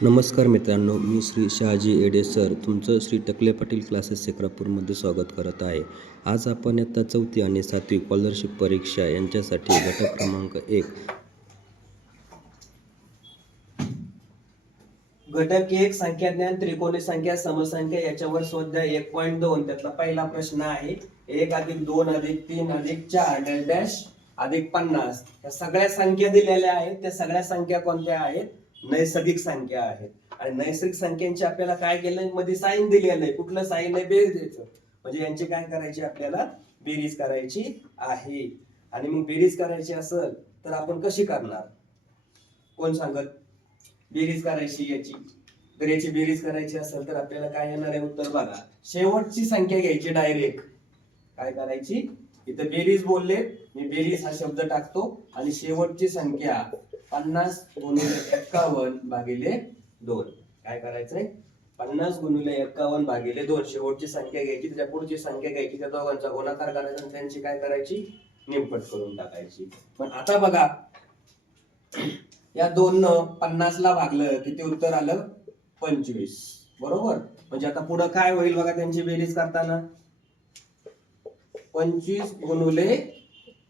नमस्कार मित्रांनो, मी श्री शहाजी एडे सर तुमचं श्री टकले पाटील क्लासेस सेक्रापूरमध्ये स्वागत करत आहे. आज आपण इयत्ता 4थी आणि 7वी स्कॉलरशिप परीक्षा यांच्यासाठी घटक क्रमांक 1 घटक 1 संख्याज्ञान त्रिकोणी संख्या समसंख्या याच्यावर स्वाध्याय 1.2 त्यातला पहिला प्रश्न आहे 1 + 2 + 3 + 4 डॅश डॅश अधिक 50. या सगळ्या संख्या दिलेल्या आहेत. त्या सगळ्या संख्या कोणत्या आहेत? नैसर्गिक संख्या आहेत. आणि नैसर्गिक संख्यांची आपल्याला काय केलं मध्ये साइन दिलेलं आहे. कुठलं साइन आहे? बेरीज. म्हणजे यांची काय करायची आपल्याला बेरीज करायची आहे. आणि मग बेरीज करायची असेल तर आपण कशी करणार? कोण सांगत? बेरीज करायची याची. तर याची बेरीज करायची असेल तर आपल्याला काय येणार आहे उत्तर बघा. शेवटची संख्या घ्यायची डायरेक्ट. काय करायची? इथं बेरीज बोलले, मी बेरीज हा शब्द टाकतो आणि शेवटची संख्या 50 × 51 / 2. काय करायचंय? 50 × 51 / 2 शेवटची संख्या घ्यायची, त्याच्या पुढची संख्या घ्यायची, त्या दोघांचा गुणाकार करायचा आणि त्यांची काय करायची? निमपट करून टाकायची. पण आता बघा, या 2 न 50 ला भागलं किती उत्तर आलं? 25. बरोबर. म्हणजे आता पुढे काय होईल बघा त्यांची बेरीज करताना. 25 ×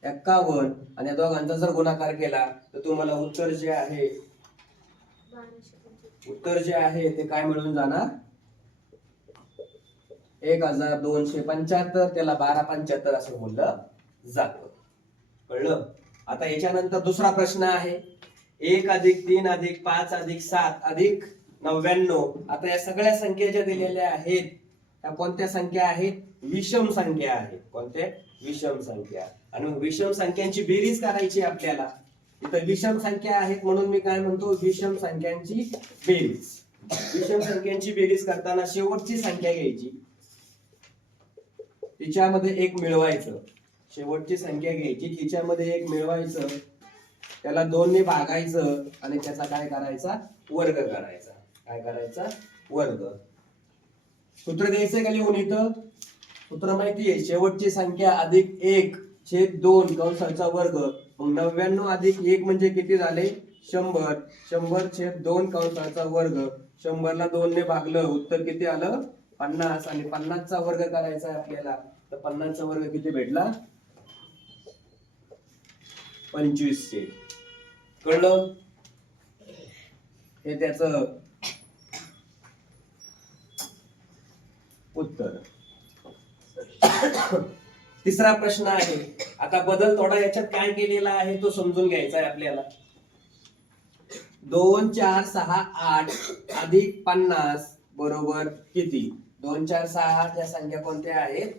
51 आणि या दोघांचा जर गुणाकार केला तर तुम्हाला उत्तर जे आहे ते काय मिळून जाणार? 1275. त्याला 1275 असं बोललं जातं. कळलं? आता याच्यानंतर दुसरा प्रश्न आहे 1 + 3 + 5 + 7 + 99. आता या सगळ्या संख्या ज्या दिलेल्या आहेत त्या कोणत्या संख्या आहेत? विषम संख्या आहेत. कोणत्या? विषम संख्या. आणि विषम संख्यांची बेरीज करायची आपल्याला. इथं विषम संख्या आहेत म्हणून मी काय म्हणतो? विषम संख्यांची बेरीज. विषम संख्यांची बेरीज करताना शेवटची संख्या घ्यायची, तिच्यामध्ये 1 मिळवायचं. शेवटची संख्या घ्यायची, तिच्यामध्ये 1 मिळवायचं, त्याला 2 ने भागायचं आणि त्याचा काय करायचा? वर्ग करायचा. काय करायचा? वर्ग. सूत्र द्यायचं का लिहून? इथं सूत्र माहिती आहे. शेवटची संख्या अधिक 1/2 कंसाचा वर्ग. मग 99 अधिक 1 म्हणजे किती झाले? 100. 100/2 कंसाचा वर्ग. 100 ला 2 ने भागलं, उत्तर किती आलं? 50. आणि 50 चा वर्ग करायचा आहे आपल्याला. तर 50 चा वर्ग किती भेटला? 25. कळलं? हे त्याच उत्तर. तिसरा प्रश्न आहे. आता बदल थोडा याच्यात काय केलेला आहे तो समजून घ्यायचा आहे आपल्याला. 2 4 6 8 अधिक 50 बरोबर किती? 2 4 6 8 या संख्या कोणत्या आहेत?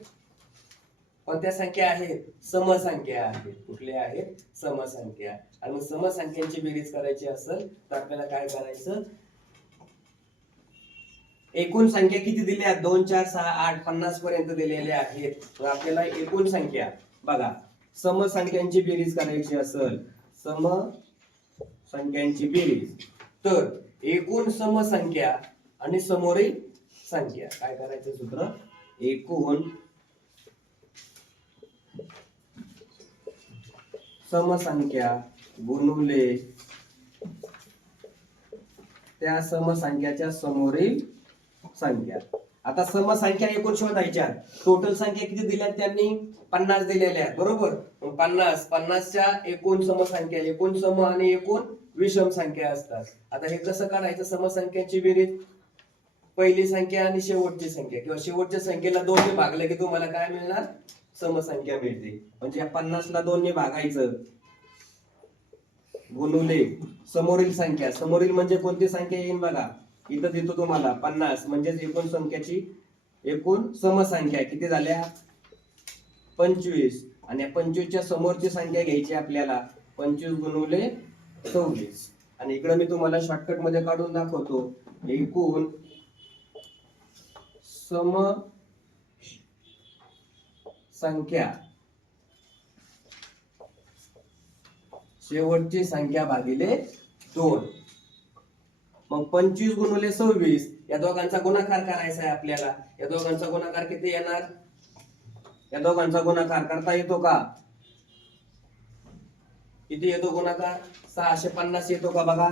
कोणत्या संख्या आहेत? समसंख्या आहेत. कुठल्या आहेत? समसंख्या. आणि मग समसंख्यांची बेरीज करायची असेल तर आपल्याला काय करायचं? एकूण संख्या किती दिल्या? 2 4 6 8 50 पर्यंत दिलेल्या आहेत. तर आपल्याला एकूण संख्या बघा, समसंख्यांची बेरीज करायची असेल, समसंख्यांची बेरीज, तर एकूण समसंख्या आणि समोरील संख्या काय करायचं सूत्र? एकूण समसंख्या गुणुले त्या समसंख्याच्या समोरील संख्या. आता समसंख्या एकूण शोधायच्या. टोटल संख्या किती दिल्यात त्यांनी? 50 दिलेल्या आहेत. बरोबर. मग 50 च्या एकूण समसंख्या, एकूण सम आणि एकूण विषम संख्या असतात. आता हे कसं करायचं? समसंख्यांची बेरीज पहिली संख्या आणि शेवटची संख्या, किंवा शेवटच्या संख्येला 2 ने भागलं की तुम्हाला काय मिळणार? समसंख्या मिळते. म्हणजे 50 ला 2 ने भागायचं गुणुले समोरील संख्या. समोरील म्हणजे कोणती संख्या येईल बघा. इथं देतो तुम्हाला 50 म्हणजे एकूण संख्याची एकूण समसंख्या किती झाल्या? 25. आणि 25 च्या समोरची संख्या घ्यायची आपल्याला. 25 गुणुले 26. आणि इकडे मी तुम्हाला शॉर्टकट मध्ये काढून दाखवतो. एकूण समसंख्या शेवटची संख्या भागिले 2. मग 25 गुणुले 26 या दोघांचा गुणाकार करायचा आहे आपल्याला. या दोघांचा गुणाकार किती येणार? या दोघांचा गुणाकार करता येतो का? किती येतो गुणाकार? 650 येतो का बघा?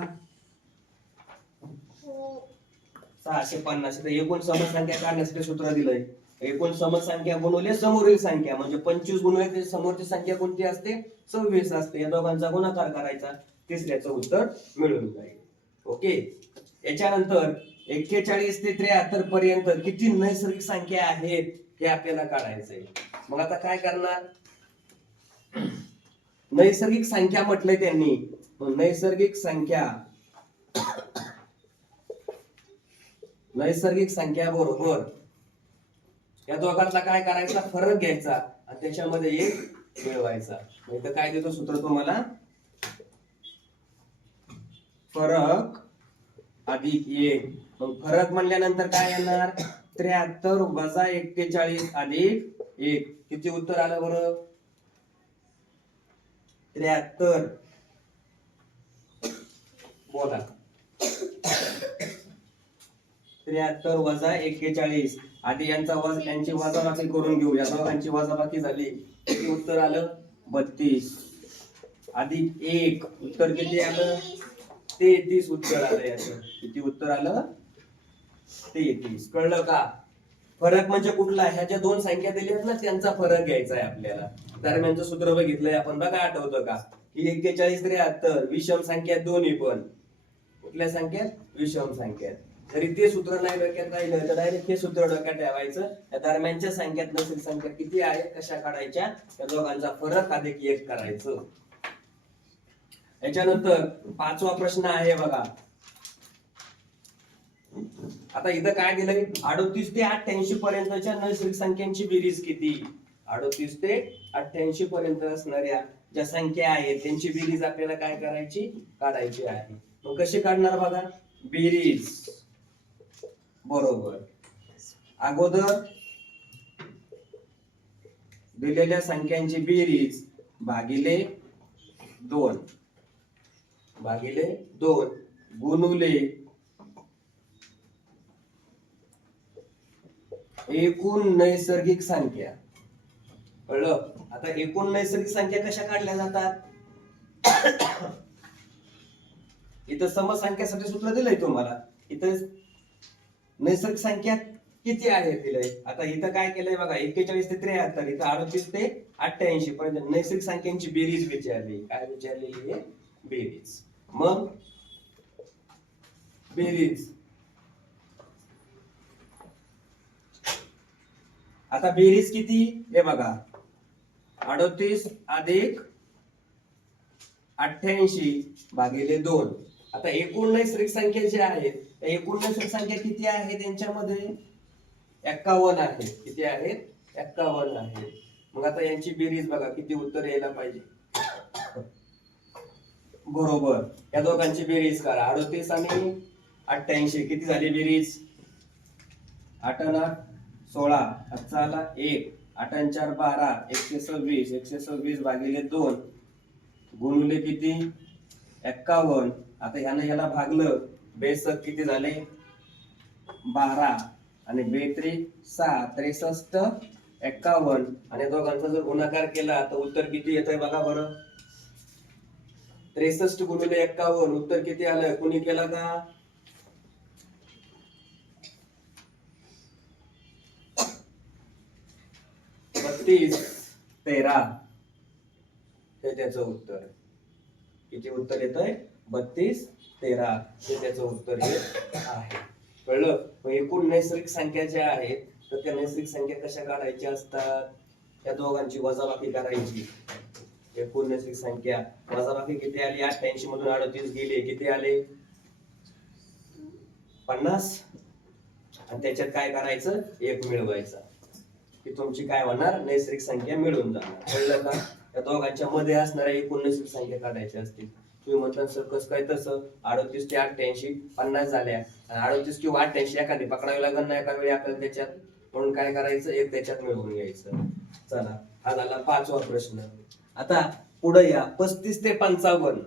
650. तर एकूण समसंख्या काढण्यासाठी सूत्र दिलंय. एकूण समसंख्या गुणवले समोरील संख्या, म्हणजे 25 गुणवले त्याची समोरची संख्या कोणती असते? 26 असते. या दोघांचा गुणाकार करायचा, तिसऱ्याचं उत्तर मिळून जाईल. ओके. याच्यानंतर 41 ते 73 पर्यंत किती नैसर्गिक संख्या आहेत हे आपल्याला काढायचंय. मग आता काय करणार? नैसर्गिक संख्या म्हटलंय त्यांनी. नैसर्गिक संख्या बरोबर या दोघांचा काय करायचा? फरक घ्यायचा आणि त्याच्यामध्ये एक मिळवायचा. इथं काय देतो सूत्र तुम्हाला? फरक अधिक 1. मग फरक म्हणल्यानंतर काय येणार? 73 वजा 41 अधिक 1. किती उत्तर आलं बरं? 73. बोला. 73 वजा 41 आधी यांची वजाबाकी करून घेऊ. या दोघांची वजाबाकी झाली, किती उत्तर आलं? 32 अधिक 1. उत्तर किती आलं? 33 उत्तर आलं याचं. किती उत्तर आलं? 33. कळलं का? फरक म्हणजे कुठला? ह्या ज्या दोन संख्या दिल्यात ना त्यांचा फरक घ्यायचा आहे आपल्याला. दरम्यानचं सूत्र बघितलंय आपण बघा, आठवतं का? ही 41 73 विषम संख्या दोन्ही पण. कुठल्या संख्यात? विषम संख्यात. जरी ते सूत्र नाही डोक्यात राहिलं तर डायरेक्ट हे सूत्र डोक्यात ठेवायचं. या दरम्यानच्या संख्यात नैसर्गिक संख्या किती आहे कशा काढायच्या? या दोघांचा फरक अधिक 1 करायचं. याच्यानंतर 5वा प्रश्न आहे बघा. आता इथं काय दिलंय? 38 ते 88 पर्यंतच्या नैसर्गिक संख्यांची बेरीज किती? 38 ते 88 पर्यंत असणाऱ्या ज्या संख्या आहेत त्यांची बेरीज आपल्याला काय करायची? काढायची आहे. मग कशी काढणार बघा? बेरीज बरोबर अगोदर दिलेल्या संख्यांची बेरीज भागिले 2 गुणुले एकूण नैसर्गिक संख्या. कळलं? आता एकूण नैसर्गिक संख्या कशा काढल्या जातात? इथं समसंख्यासाठी सूत्र दिलंय तुम्हाला. इथं नैसर्गिक संख्या किती आहे दिलंय. आता इथं काय केलंय बघा? 41 ते 73. इथं 38 ते 88 पर्यंत नैसर्गिक संख्यांची बेरीज विचारली. काय विचारलेली आहे? बेरीज. मग बेरीज. आता बेरीज किती? हे बघा 38 अधिक 88 भागिले 2. आता एकूण नैसर्गिक संख्या ज्या आहेत त्या एकूण नैसर्गिक संख्या किती आहे? त्यांच्यामध्ये 51 आहेत. किती आहेत? 51 आहेत. मग आता यांची बेरीज बघा किती उत्तर यायला पाहिजे? बरोबर या दोघांची बेरीज करा. 38 आणि 88 किती झाली बेरीज? 8 आणि 8 16. आजचा आला 1. 8 आणि 4 12. 126. 126 भागिले 2 गुणुले किती? 51. आता ह्यानं याला भागलं. बेसक किती झाले? 12 आणि 2 6. 63 51 आणि दोघांचा जर गुणाकार केला तर उत्तर किती येतंय बघा बरं? 63 गुणिले 51 उत्तर किती आलं? कुणी केला का? बत्तीस 13 हे त्याचं उत्तर. किती उत्तर येतंय? 32 13 हे त्याचं उत्तर हे आहे. कळलं? मग एकूण नैसर्गिक संख्या ज्या आहेत तर त्या नैसर्गिक संख्या कशा काढायच्या असतात? त्या दोघांची वजाबाकी करायची. एकूण नैसर्गिक संख्या वजाबाकी किती आली? 88 मधून 38 गेले. किती आले? 50. आणि त्याच्यात काय करायचं? 1 मिळवायचा. की तुमची काय होणार? नैसर्गिक संख्या मिळून जाणार. कळलं का? या दोघांच्या मध्ये असणाऱ्या एकूण नैसर्गिक संख्या काढायच्या असतील. तुम्ही म्हणता सर कसं काय तसं? 38 ते 88 50 झाल्या. 38 किंवा 88 एखादी पकडावी लागेल ना एका वेळी आपल्याला त्याच्यात. म्हणून काय करायचं? 1 त्याच्यात मिळवून घ्यायचं. चला हा झाला 5वा प्रश्न. आता पुढे या 35 ते 55.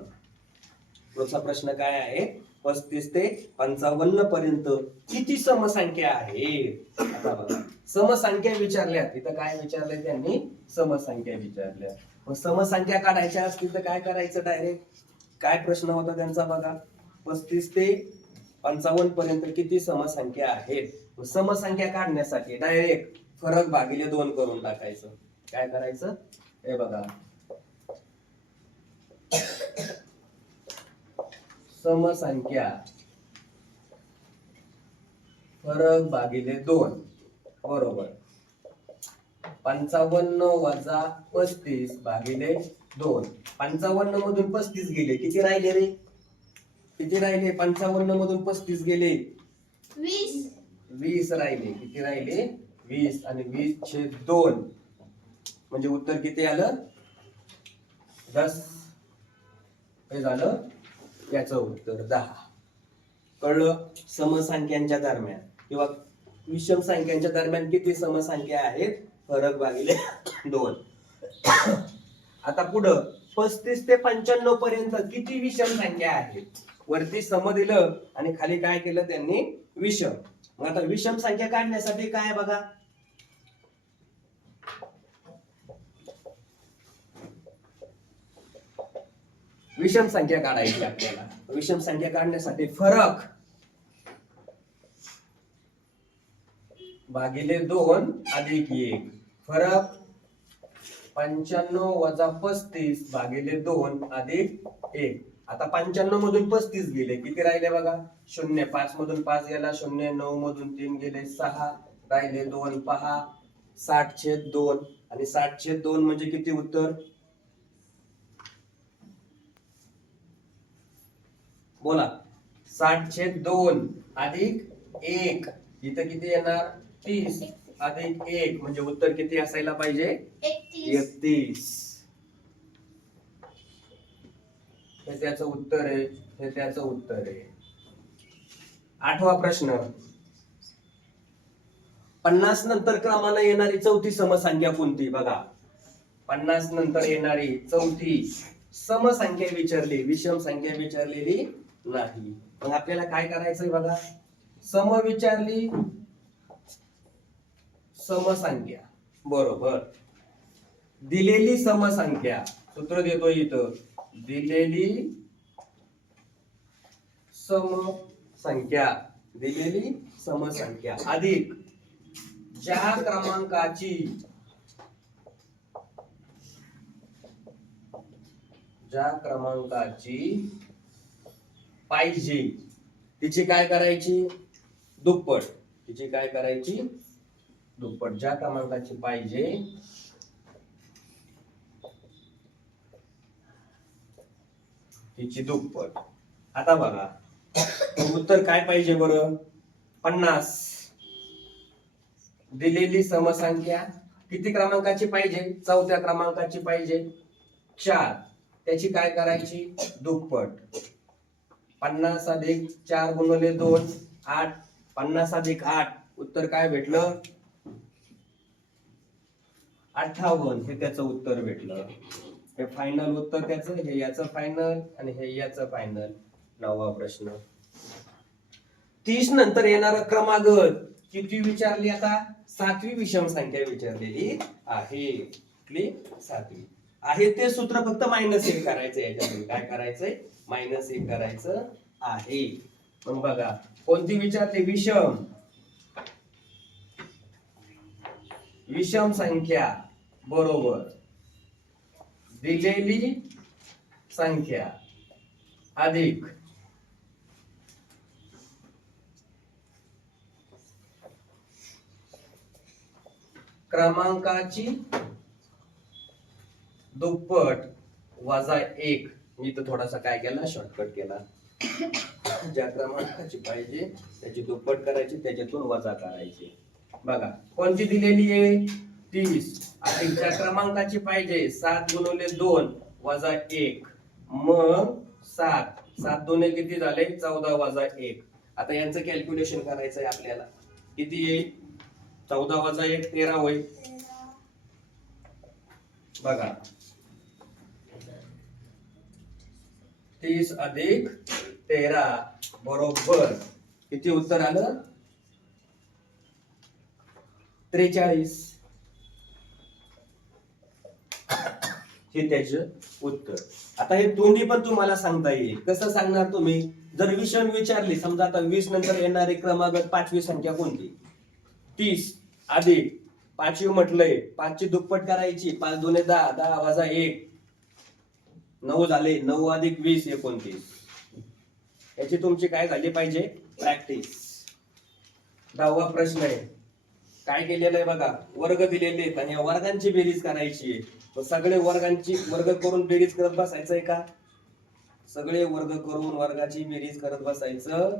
पुढचा प्रश्न काय आहे? 35 ते 55 पर्यंत किती समसंख्या आहेत? आता बघा समसंख्या विचारल्यात. इथं काय विचारलंय त्यांनी? समसंख्या विचारल्या. मग समसंख्या काढायच्या असतील तर काय करायचं? डायरेक्ट काय प्रश्न होता त्यांचा बघा? 35 ते 55 पर्यंत किती समसंख्या आहेत? समसंख्या काढण्यासाठी डायरेक्ट फरक भागिले 2 करून टाकायचं. काय करायचं? हे बघा, समसंख्या फरक भागिले 2 बरोबर 55 वजा 35 भागिले 2. 55 मधून 35 गेले, किती राहिले रे? किती राहिले? 55 मधून 35 गेले 20 राहिले. किती राहिले? 20. आणि 20/2 म्हणजे उत्तर किती आलं? 10. हे झालं याचं उत्तर 10. कळलं? समसंख्यांच्या दरम्यान किंवा विषम संख्यांच्या दरम्यान किती समसंख्या आहेत? फरक भागिले 2. आता पुढं 35 ते 95 पर्यंत किती विषम संख्या आहेत? वरती सम दिलं आणि खाली काय केलं त्यांनी? विषम. मग आता विषम संख्या काढण्यासाठी काय बघा, विषम संख्या काढायची आपल्याला. विषम संख्या काढण्यासाठी फरक भागिले 2 अधिक 1. फरक 95 वजा 35 भागिले 2 अधिक 1. आता 95 मधून 35 गेले, किती राहिले बघा? 0. 5 मधून 5 गेला 0. 9 मधून 3 गेले 6. राहिले 2. पहा 60/2. आणि 60/2 म्हणजे किती उत्तर? बोला. 60/2 अधिक 1. इथं किती येणार? 30 अधिक 1 म्हणजे उत्तर किती असायला पाहिजे? 31. हे त्याचं उत्तर आहे. हे त्याचं उत्तर आहे. 8वा प्रश्न. 50 नंतर क्रमाने येणारी चौथी समसंख्या कोणती? बघा, 50 नंतर येणारी चौथी समसंख्या विचारली, विषम संख्या विचारलेली नाही. मग आपल्याला काय करायचंय बघा, सम विचारली, समसंख्या बरोबर दिलेली समसंख्या. सूत्र देतो इथं, दिलेली समसंख्या, दिलेली समसंख्या अधिक ज्या क्रमांकाची पाहिजे तिची काय करायची? दुप्पट. तिची काय करायची? दुप्पट. ज्या क्रमांकाची पाहिजे तिची दुप्पट. आता बघा उत्तर काय पाहिजे बरं? 50. दिलेली समसंख्या किती क्रमांकाची पाहिजे? चौथ्या क्रमांकाची पाहिजे 4. त्याची काय करायची? दुप्पट. 50 अधिक 4 गुणिले 2 8. 50 अधिक 8 उत्तर काय भेटलं? 58. हे त्याचं उत्तर भेटलं. हे फायनल उत्तर त्याचं, हे याचं फायनल आणि हे याचं फायनल. 9वा प्रश्न. 30 नंतर येणारा क्रमागत किती विचारली? आता 7वी विषम संख्या विचारलेली आहे. कुठली? 7वी आहे. ते सूत्र फक्त -1 करायचं. याच्यातून काय करायचंय? -1 करायचं आहे. पण बघा कोणती विचारली? विषम संख्या बरोबर दिलेली संख्या अधिक क्रमांकाची दुप्पट वजा 1. मी तर थोडासा काय केला? शॉर्टकट केला. ज्या क्रमांकाची पाहिजे त्याची दुप्पट करायची, त्याच्यातून वजा करायची. बघा कोणती दिलेली आहे? 30. अधिक ज्या क्रमांकाची पाहिजे 7 गुणिले 2 वजा 1. मग 7. 7 दुने किती झाले? 14 वजा 1. आता यांचं कॅल्क्युलेशन करायचंय आपल्याला. किती येईल? 14 वजा 1 13 होईल. बघा 30 अधिक 13 बरोबर किती उत्तर आलं? 43. हे त्याचं उत्तर. आता हे दोन्ही पण तुम्हाला सांगता येईल. कसं सांगणार तुम्ही? जर विषम विचारली, समजा आता 20 नंतर येणारी क्रमागत 5वी संख्या कोणती? 30 अधिक 5वी म्हटलंय, 5 ची दुप्पट करायची, 5 दुने 10, 10 वजा 1 9 झाले, 9 अधिक 20 29. याची तुमची काय झाली पाहिजे? प्रॅक्टिस. 10वा प्रश्न आहे. काय केलेलं आहे बघा, वर्ग दिलेले आहेत आणि या वर्गांची बेरीज करायची आहे. तर सगळे वर्गांची वर्ग करून बेरीज करत बसायचंय का? सगळे वर्ग करून वर्गाची बेरीज करत बसायचं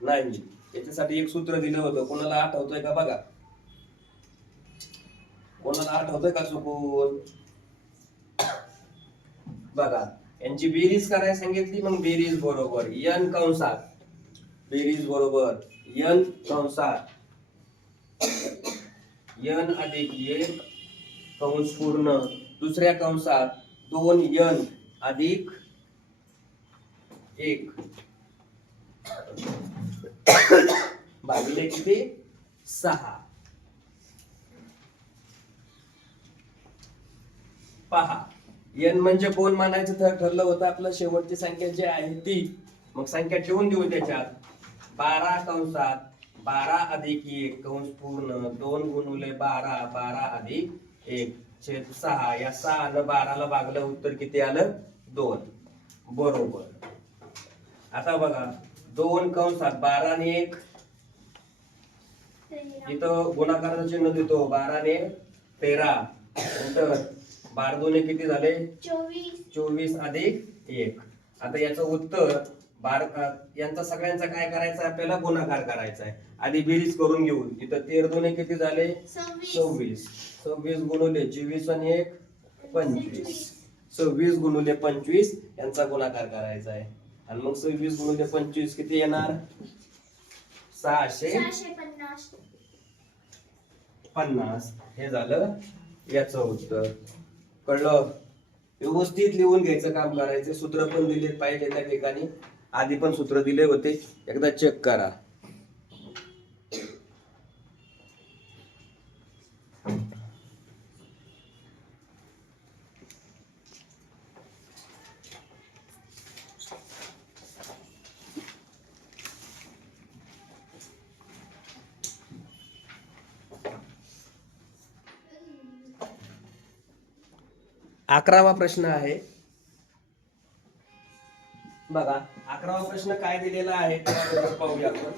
नाही. याच्यासाठी एक सूत्र दिलं होतं, कोणाला आठवतंय का बघा? कोणाला आठवतंय का चुकून? बघा, यांची बेरीज करायला सांगितली, मग बेरीज बरोबर n कंसात, बेरीज बरोबर n कंसात n अधिक 1 कंस पूर्ण, दुसऱ्या कंसात 2n अधिक 1 भागिले किती? 6. पहा, n म्हणजे कोण मानायचं ठरलं होतं आपलं? शेवटची संख्या जी आहे ती. मग संख्या ठेवून देऊ त्याच्यात. 12 कंसात 12 अधिक 1 कंस पूर्ण 2 गुणिले 12 12 अधिक 1 छेद 6. या 6 न 12 ला भागलं, उत्तर किती आलं? 2. बरोबर. आता बघा, 2 कंसात 12 ने 1, इथं गुणाकाराचं चिन्ह देतो, 12 ने 13, नंतर 12 दोन्ही किती झाले? 24 अधिक 1. आता याचं उत्तर यांचा सगळ्यांचा काय करायचं? आपल्याला गुणाकार करायचा आहे. आधी बेरीज करून घेऊ. इथं 13 दोन्ही किती झाले? 26. 26 गुणिले 24 आणि 1 25. 26 गुणिले 25 यांचा गुणाकार करायचा आहे. आणि मग 26 गुणिले 25 किती येणार? 650. हे झालं याचं उत्तर. कळलं? व्यवस्थित लिहून घ्यायचं काम करायचं. सूत्र पण दिले पाहिजे त्या ठिकाणी, आधी पण सूत्र दिले होते, एकदा चेक करा. अकरावा प्रश्न आहे बघा. 11वा प्रश्न काय दिलेला आहे ते पाहूया आपण.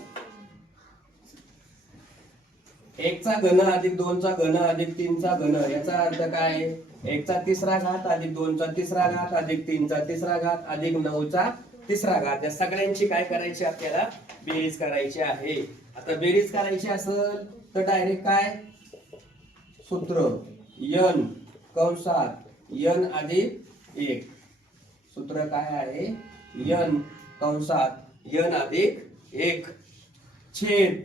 1 चा घन अधिक 2 चा घन अधिक 3 चा घन, याचा अर्थ काय? 1 चा तिसरा घात अधिक 2 चा तिसरा घात अधिक 3 चा तिसरा घात अधिक 9 चा तिसरा घात. या सगळ्यांची काय करायची? आपल्याला बेरीज करायची आहे. आता बेरीज करायची असेल तर डायरेक्ट काय सूत्र? n कंसात n अधिक 1. सूत्र काय आहे? n कंसात n अधिक 1 छेद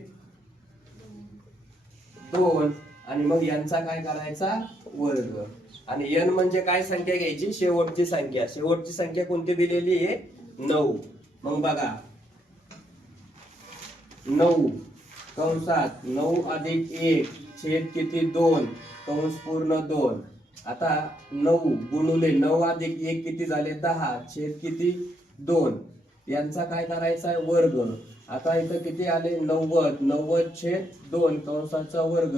2 आणि मग यांचा काय करायचा? वर्ग. आणि n म्हणजे काय संख्या घ्यायची? शेवटची संख्या. शेवटची संख्या कोणती दिलेली आहे? 9. मग बघा, 9 कंसात 9 अधिक 1 छेद किती? 2 कंस पूर्ण 2. आता 9 गुणिले 9 अधिक 1 किती झाले? 10 छेद किती? 2. यांचा काय करायचा आहे? वर्ग. आता इथं किती आले? 90. 90 छेद 2 कंसाचा वर्ग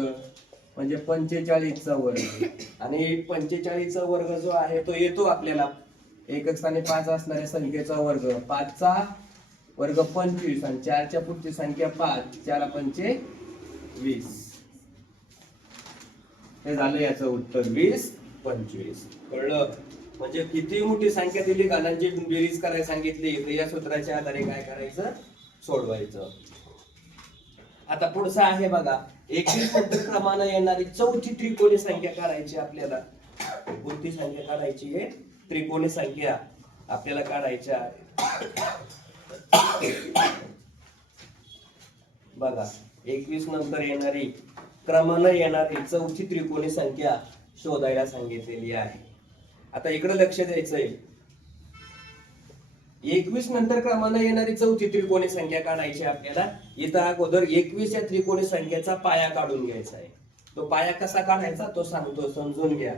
म्हणजे 45 चा वर्ग. आणि 45 चा वर्ग जो आहे तो येतो आपल्याला एकक स्थानी 5 असणाऱ्या संख्येचा वर्ग. 5 चा वर्ग 25 आणि 4 च्या पुढची संख्या 5. 4 पंचे 20. हे झालं याचं उत्तर 20 25. कळलं? म्हणजे किती मोठी संख्या दिली, घनांची बेरीज करायला सांगितली, तर या सूत्राच्या आधारे काय करायचं? सोडवायचं. आता पुढचा आहे बघा, 21 क्रमानं येणारी चौथी त्रिकोणी संख्या काढायची आपल्याला. कोणती संख्या काढायची आहे? त्रिकोणी संख्या आपल्याला काढायच्या आहे. बघा, 21 नंतर येणारी क्रमानं येणारी चौथी त्रिकोणी संख्या शोधायला सांगितलेली आहे. आता इकडे लक्ष द्यायचंय. 21 नंतर क्रमानं येणारी चौथी त्रिकोणी संख्या काढायची आपल्याला. इथं अगोदर 21 या त्रिकोणी संख्येचा पाया काढून घ्यायचा आहे. तो पाया कसा काढायचा तो सांगतो, समजून घ्या.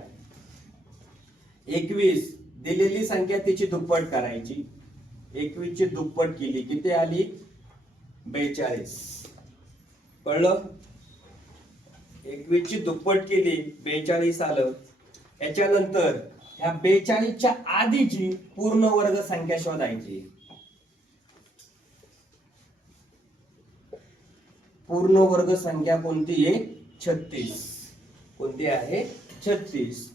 21 दिलेली संख्या तिची दुप्पट करायची. 21 ची दुप्पट केली किती आली 42. कळलं? 21 ची दुप्पट केली 42 आलं. याच्यानंतर ह्या 42 च्या आधीची पूर्ण वर्ग संख्या शोधायची. पूर्ण वर्ग संख्या कोणती आहे 36. कोणती आहे 36.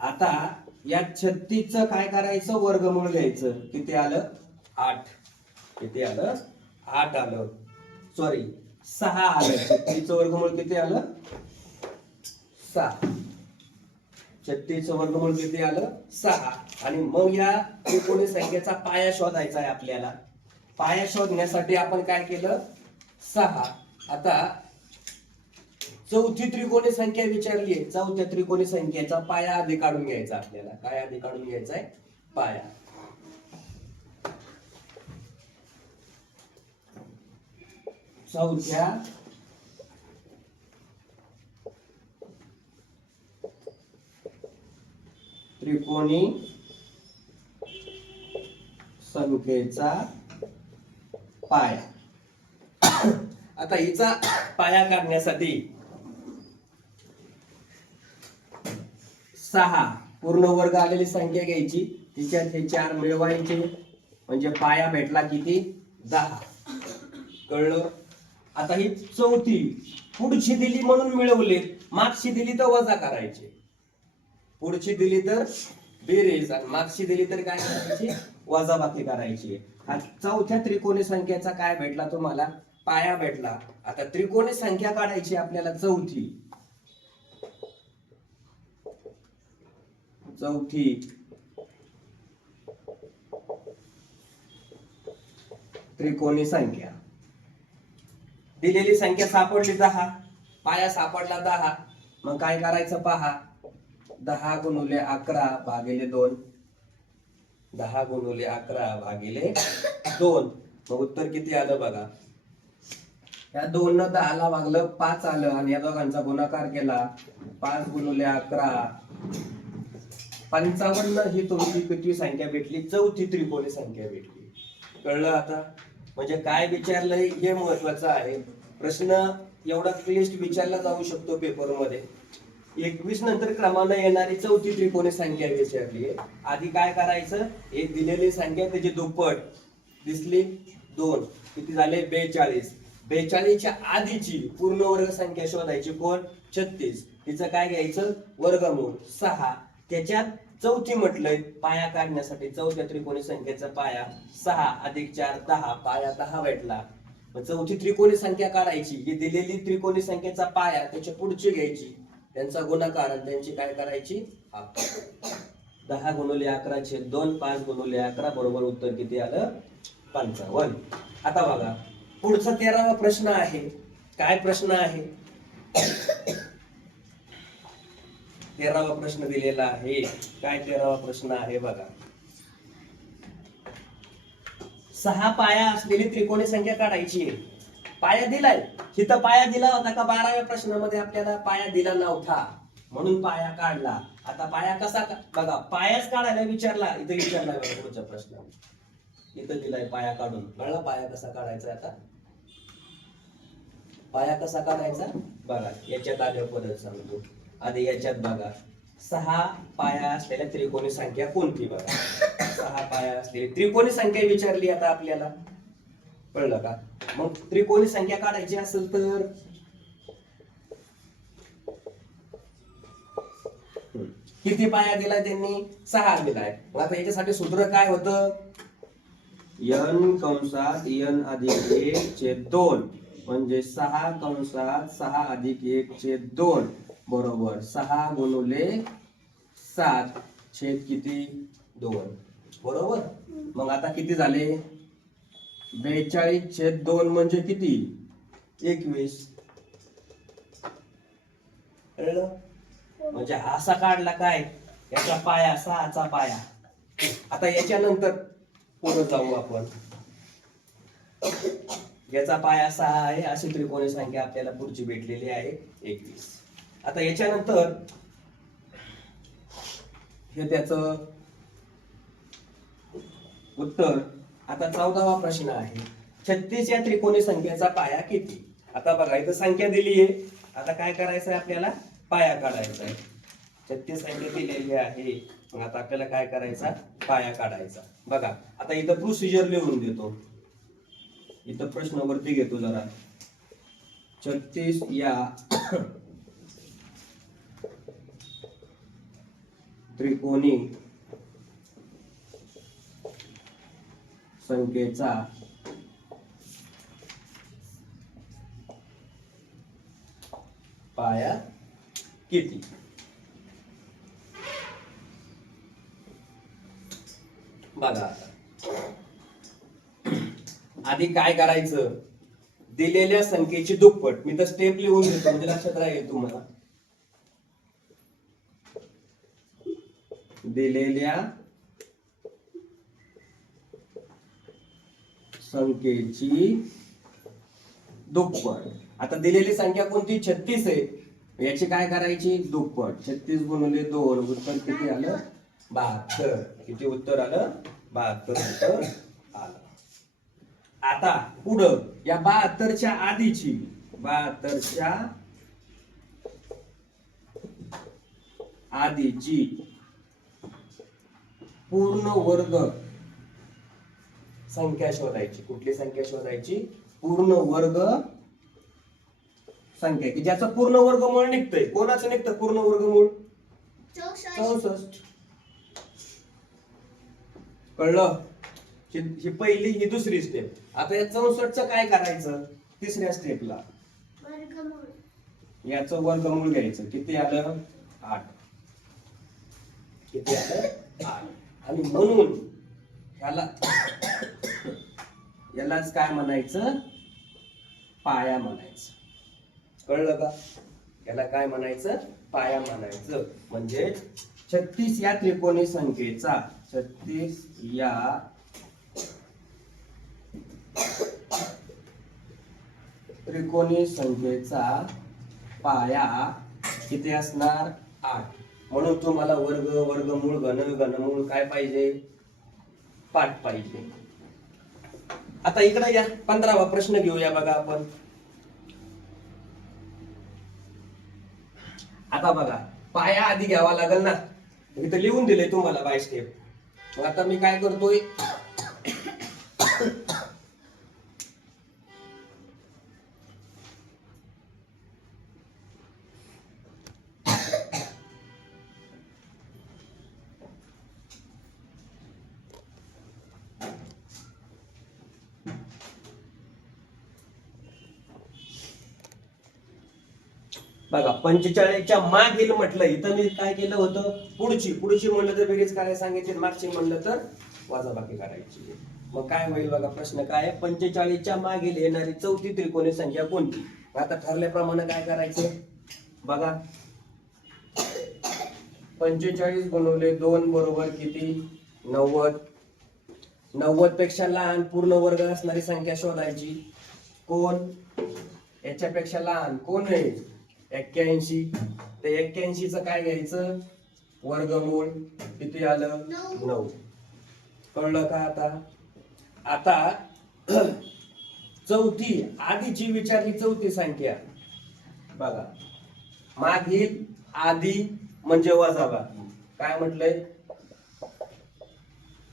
आता या 36 च काय करायचं वर्गमूळ घ्यायचं. किती आलं 8. किती आलं 8 आलं. सॉरी 6 आलं. 36 च वर्गमूळ किती आलं 6. 36 च वर्गमूळ किती आलं 6. आणि मग या त्रिकोणी संख्येचा पाया शोधायचा आहे आपल्याला. पाया शोधण्यासाठी आपण काय केलं 6. आता चौथी त्रिकोणी संख्या विचारली आहे. चौथ्या त्रिकोणी संख्येचा पाया आधी काढून घ्यायचा आपल्याला. काय आधी काढून घ्यायचा आहे पाया. चौथ्या त्रिकोणी संख्येचा पाया. आता हिचा पाया काढण्यासाठी 6 पूर्ण वर्ग आलेली संख्या घ्यायची. तिच्यात हे 4 मिळवायचे म्हणजे पाया भेटला किती 10. कळलं? आता ही चौथी पुढची दिली म्हणून मिळवले. मागची दिली तर वजा करायचे. पुढची दिली तर बेरीज आणि मागची दिली तर काय करायची वजाबाकी करायची. हा चौथ्या त्रिकोणी संख्येचा काय भेटला तुम्हाला पाया भेटला. आता त्रिकोणी संख्या काढायची आपल्याला चौथी. त्रिकोणी संख्या दिलेली संख्या सापडली 10. पाया सापडला 10. मग काय करायचं पहा 10 गुणिले 11 भागिले 2. 10 गुणिले 11 भागिले 2. मग उत्तर किती आलं बघा. या 2 न 10 ला भागलं 5 आलं आणि या दोघांचा गुणाकार केला 5 गुणिले 11 55. ही तुमची किती संख्या भेटली चौथी त्रिकोणी संख्या भेटली. कळलं? आता म्हणजे काय विचारलंय हे महत्वाचं आहे. प्रश्न एवढा क्लिष्ट विचारला जाऊ शकतो पेपर मध्ये. 21 नंतर क्रमाने येणारी चौथी त्रिकोणी संख्या विचारली. आधी काय करायचं एक दिलेली संख्या त्याची दुप्पट दिसली 2 किती झाले 42. 42 च्या आधीची पूर्ण वर्ग संख्या शोधायची कोण 36. तिचं काय घ्यायचं वर्गमूळ 6. त्याच्यात चौथी म्हटलंय पाया काढण्यासाठी चौथ्या त्रिकोणी संख्येचा पाया 6 अधिक 4 10. पाया 10 भेटला. चौथी त्रिकोणी संख्या काढायची. ही दिलेली त्रिकोणी संख्येचा पाया त्याच्या पुढची घ्यायची त्यांचा गुणाकार आणि त्यांची काय करायची 10 गुणिले 11 छेद 2 5 गुणिले 11 बरोबर उत्तर किती आलं 55. आता बघा पुढचा 13वा प्रश्न आहे. काय प्रश्न आहे 13वा प्रश्न दिलेला आहे. काय 13वा प्रश्न आहे बघा. 6 पाया असलेली त्रिकोणी संख्या काढायची आहे. पाया दिलाय. इथं पाया दिला होता का 12व्या प्रश्नामध्ये आपल्याला पाया दिला नव्हता म्हणून पाया काढला. आता पाया कसा बघा पायाच काढायला विचारला. इथं विचारलाय बघा पुढचा प्रश्न. इथं दिलाय पाया काढून. कळलं पाया कसा काढायचा. आता पाया कसा काढायचा बघा. याच्यात आधी परत सांगतो. आधी याच्यात बघा 6 पाया असलेल्या त्रिकोणी संख्या कोणती बघा. 6 पाया असलेली त्रिकोणी संख्या विचारली आता आपल्याला. कळलं का? मग त्रिकोणी संख्या काढायची असेल तर किती पाया दिलाय त्यांनी 6 दिलाय. मग आता याच्यासाठी सूत्र काय होतं n कंसात n अधिक 1 छेद 2 म्हणजे 6 कंसात 6 अधिक 1 छेद 2 बरोबर 6 गुणिले 7 छेद किती 2 बरोबर. मग आता किती झाले 42 छेद 2 म्हणजे किती 21. म्हणजे हा असा काढला काय याचा पाया 6चा पाया. आता याच्यानंतर पुढे जाऊ आपण. याचा पाया 6 आहे अशी त्रिकोणी संख्या आपल्याला पुढची भेटलेली आहे 21. आता याच्यानंतर हे त्याचं उत्तर. आता 14वा प्रश्न आहे, 36 या त्रिकोणी संख्येचा पाया किती? आता बघा इथं संख्या दिली आहे, आता काय करायचं आहे आपल्याला? पाया काढायचा आहे. 36 संख्या दिलेली आहे, मग आता आपल्याला काय करायचा? पाया काढायचा. बघा आता इथं प्रोसिजर लिहून देतो, इथं प्रश्न वरती घेतो जरा. 36 या त्रिकोणी संख्येचा पाया किती? बघा आधी काय करायचं? दिलेल्या संख्येची दुप्पट. मी तर स्टेप लिहून देतो म्हणजे लक्षात राहील तुम्हाला. दिलेल्या संख्येची दुप्पट. आता दिलेली संख्या कोणती? 36 आहे, याची काय करायची? दुप्पट. 36 गुणिले 2 उत्तर किती आलं? 72. किती उत्तर आलं? 72 उत्तर आलं. आता पुढं या 72च्या आधीची, 72च्या आधीची पूर्ण वर्ग संख्या शोधायची. कुठली संख्या शोधायची? पूर्ण वर्ग संख्या की ज्याचं पूर्ण वर्गमूळ निघतंय. कोणाचं निघतं पूर्ण वर्गमूळ? 64. कळलं? ही पहिली, ही दुसरी स्टेप. आता या 64चं काय करायचं? तिसऱ्या स्टेपला याचं वर्गमूळ घ्यायचं. किती आलं? 8. किती आलं? 8. आणि म्हणून यालाच काय म्हणायचं? पाया म्हणायचं. कळलं का? याला काय म्हणायचं? पाया म्हणायचं. म्हणजे 36 या त्रिकोणी संख्येचा, 36 या त्रिकोणी संख्येचा पाया किती असणार? 8. म्हणून तुम्हाला वर्ग, वर्गमूळ, घन, घनमूळ काय पाहिजे? पाठ पाहिजे. आता इकडे या 15वा प्रश्न घेऊया. बघा आपण आता बघा पाया आधी घ्यावा लागेल ना. इथं लिहून दिले तुम्हाला बाय स्टेप. मग आता मी काय करतोय? बघा 45च्या मागील म्हटलं, इथं मी काय केलं होतं? पुढची म्हणलं तर बेरीज काय सांगितली, मागची म्हणलं तर वजाबाकी करायची. मग काय होईल बघा? प्रश्न काय आहे? 45च्या मागील येणारी चौथी त्रिकोणी संख्या कोणती? आता ठरल्याप्रमाणे काय करायचं? बघा 45 गुणिले 2 बरोबर किती? 90. 90 पेक्षा लहान पूर्ण वर्ग असणारी संख्या शोधायची. कोण? याच्यापेक्षा लहान कोण आहे? 81. ते 81चं काय घ्यायचं? वर्गमूळ. किती आलं? 9. कळलं का? आता चौथी आधीची विचारली चौथी संख्या. बघा मागील, आधी म्हणजे वजाबाकी. काय म्हटलंय?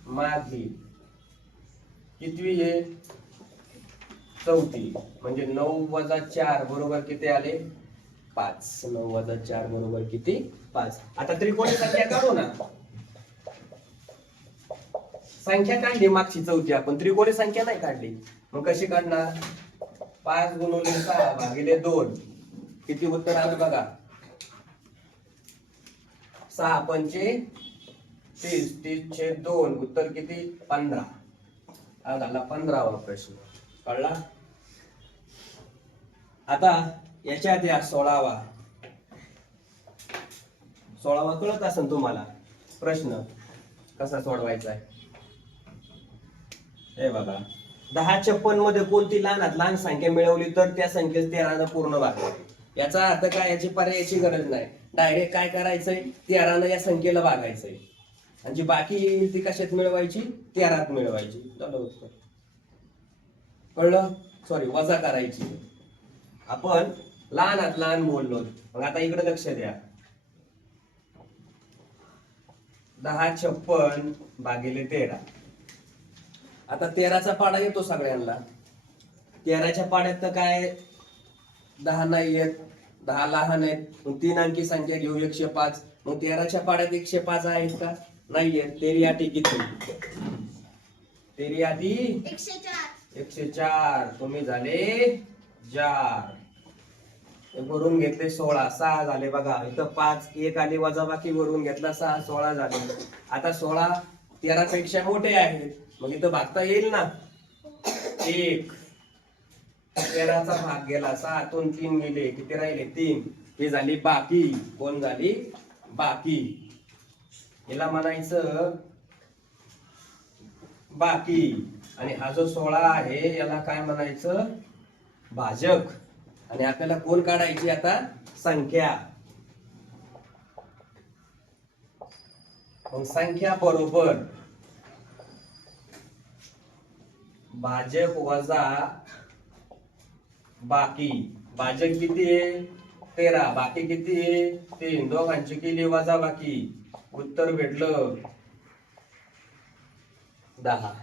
मागील कितवी आहे? चौथी. म्हणजे 9 वजा 4 बरोबर किती आले? 5. 9 वजा 4 बरोबर किती? 5. आता त्रिकोणी संख्या काढू ना. संख्या काढली मागची चौथी, आपण त्रिकोणी संख्या नाही काढली. मग कशी काढणार? 5 गुणिले 6 भागिले 2 किती उत्तर आलं बघा? 6 पंचे 30, 30/2 उत्तर किती? 15. हा झाला 15वा प्रश्न. कळला? आता याच्या आधी 16वा कळत असेल तुम्हाला. प्रश्न कसा सोडवायचा आहे? हे बघा 10 मध्ये कोणती लहानात लहान संख्या मिळवली तर त्या संख्येस 13 पूर्ण भागायचे. याचा अर्थ काय? याची पर्यायाची गरज नाही. डायरेक्ट काय करायचंय? 13 या संख्येला भागायचंय. आणि जी बाकी येईल ती कशात मिळवायची? 13त मिळवायची. झालं उत्तर. कळलं? सॉरी, वजा करायची. आपण लहानात लहान बोललो. मग आता इकडे लक्ष द्या. 10×56 भागिले 13. आता 13चा पाडा येतो सगळ्यांना. 13च्या पाड्यात तर काय 10 नाही येत, 10 लहान आहेत. मग 3 अंकी संख्या घेऊ 105. मग 13च्या पाड्यात 105 आहेत का? नाही येत. 13 आठी किती? 13 आठी 104. तुम्ही झाले 4. वरून घेतले 16. 6 झाले बघा. इथं 5 1 आली वजाबाकी, वरून घेतला 6 16 झाले. आता 16 13 पेक्षा मोठे आहेत. मग इथं भागता येईल ना. 1 13चा भाग गेला, 6तून 3 गेले, किती राहिले? 3. ही झाली बाकी. कोण झाली? बाकी. हिला म्हणायचं बाकी. आणि हा जो 16 आहे याला काय म्हणायचं? भाजक. आणि आपल्याला कोण काढायची आता? संख्या. मग संख्या बरोबर भाजक वजा बाकी. भाजक किती आहे? 13. बाकी किती आहे? 3. दोघांची केली वजा बाकी. उत्तर भेटलं 10.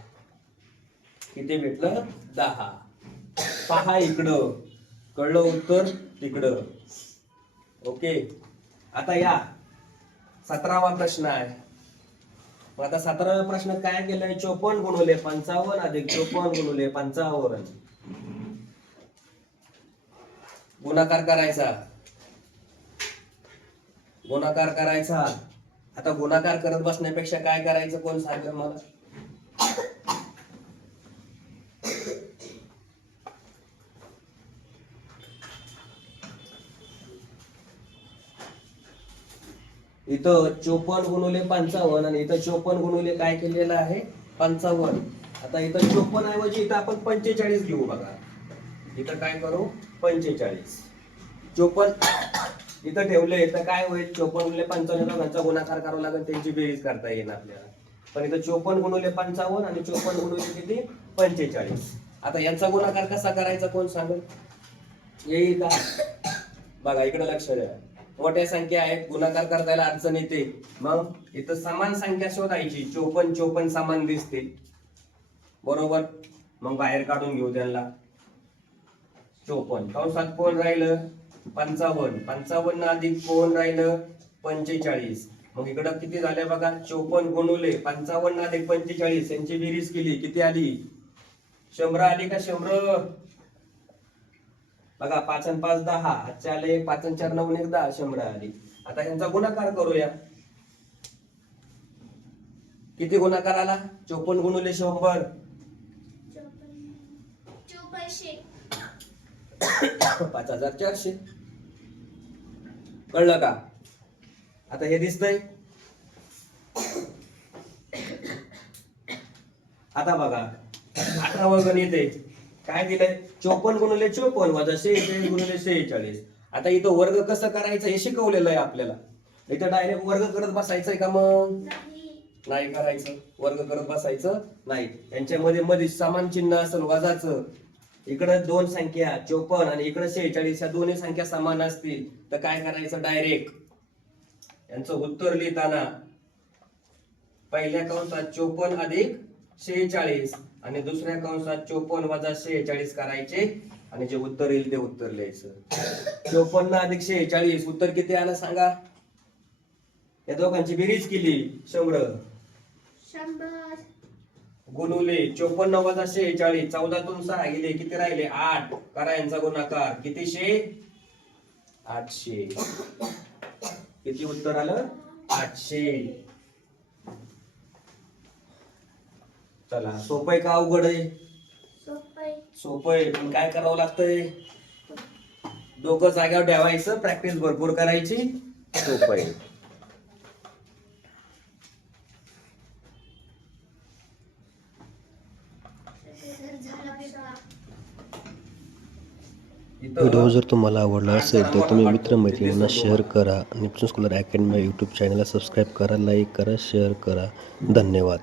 किती भेटलं? 10. पहा इकडं. कळलं उत्तर? तिकडं. ओके. आता या 17वा प्रश्न आहे. मग आता 17व्या प्रश्नात काय केलंय? 54 गुणिले 55 अधिक 54 गुणिले 55. गुणाकार करायचा. गुणाकार करायचा. आता गुणाकार करत बसण्यापेक्षा काय करायचं? कोण सांगेल मला? इथं 54 गुणिले 55 आणि इथं 54 गुणिले काय केलेलं आहे? 55. आता इथं 54 ऐवजी इथं आपण 45 घेऊ बघा. इथं काय करू? 45. 54 इथं ठेवले तर काय होईल? 54 गुणिले 55 दोघांचा गुणाकार करावा लागेल, त्यांची बेरीज करता येईल आपल्याला. पण इथं 54 गुणिले 55 आणि 54 गुणिले किती? 45. आता यांचा गुणाकार कसा करायचा? कोण सांगेल? येईल का? बघा इकडे लक्ष द्या. मोठ्या संख्या आहेत, गुणाकार करतायला अडचण येते. मग इथं समान संख्या शोधायची. 54 54 समान दिसते बरोबर. मग बाहेर काढून घेऊ त्यांना. 54 कंसात कोण राहिलं? 55. 55 अधिक कोण राहिलं? 45. मग इकडं किती झाले बघा? 54 गुणिले 55 अधिक 45 यांची बेरीज केली, किती आली? 100 आली का? 100. बघा 5 आणि 5 10. आजचे आले 5 आणि 4 9 1 10. 100 आली. आता यांचा गुणाकार करूया. किती गुणाकार आला? 54 गुणिले 100 5400. कळलं का? आता हे दिसतंय. आता बघा 18वा गणित आहे. काय दिलंय? 54 गुणिले 54 वजा 46 गुणिले 46. आता इथं वर्ग कसं करायचं हे शिकवलेलं आहे आपल्याला. इथं डायरेक्ट वर्ग करत बसायचंय का? मग नाही करायचं. वर्ग करत बसायचं नाही. यांच्यामध्ये मध्ये समान चिन्ह असेल वजाचं. इकडे दोन संख्या 54 आणि इकडे 46 या दोन्ही संख्या समान असतील तर काय करायचं? डायरेक्ट यांचं उत्तर लिहिताना पहिल्या कंसात 54 अधिक 46 आणि दुसऱ्या कंसात 54 वजा 46 करायचे आणि जे उत्तर येईल ते उत्तर लिहायचं. 54 अधिक 46 उत्तर किती आलं सांगा? या दोघांची बेरीज केली 100 गुणुले 54 वजा 46. 14तून 6 गेले, किती राहिले? 8. करा यांचा गुणाकार. किती? 800. किती उत्तर आलं? 800. चला सोपं आहे का अवघड आहे? सोपं आहे. पण काय करावं लागतंय? डोकं जाग्यावर ठेवायचं, प्रॅक्टिस भरपूर करायची. सोपं आहे. व्हिडिओ जर तुम्हाला आवडला असेल तर तुम्ही मित्रमैत्रिणींना शेअर करा. निप्सन स्कॉलर अकॅडमी यूट्यूब चॅनलला सबस्क्राईब करा, लाईक करा, शेअर करा. धन्यवाद.